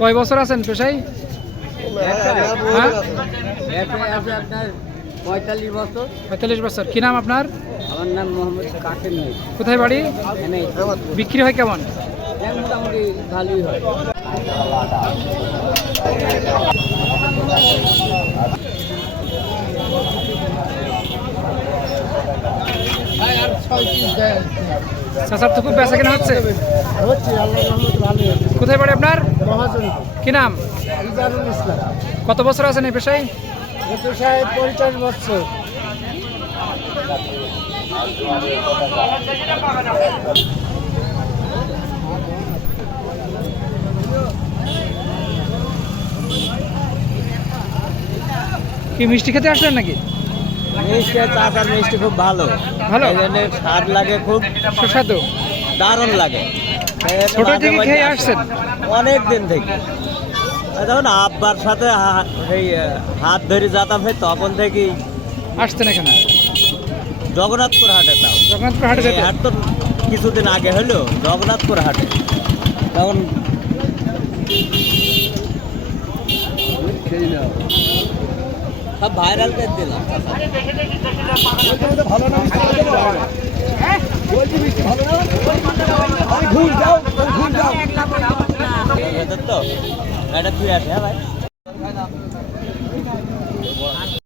কয় বছর আছেন পেশায় হ্যাঁ? আপনার পঁয়তাল্লিশ বছর। পঁয়তাল্লিশ বছর। কি নাম আপনার? আমার নাম মোহাম্মদ কাসেম কোথায় বাড়ি? বিক্রি হয় কেমন? মোটামুটি ভালোই হয়। তো খুব বেচা কেনা হচ্ছে। কোথায় বাড়ি আপনার? কি নাম? কত বছর আছেন এই পেশায়? সাহেব পঞ্চাশ বছর। কি মিষ্টি খেতে আসলেন নাকি? মিষ্টি চাচার মিষ্টি খুব ভালো। ভালো? স্বাদ লাগে খুব। সুস্বাদু। দারুণ লাগে। ছোট থেকে খেয়ে আসছেন? অনেক দিন থেকে। যখন আব্বার সাথে এই হাত ধরে যেতাম সেই তখন থেকেই আসছেন এখানে? জগন্নাথপুর হাটে তাও জগন্নাথপুর হাটে এই হাট তো কিছুদিন আগে হলো জগন্নাথপুর হাটে। তখন সব ভাইরাল করে দিলাম। ভালো না বলছি ভালো না তো? এটা তুই আছে হ্যাঁ ভাই?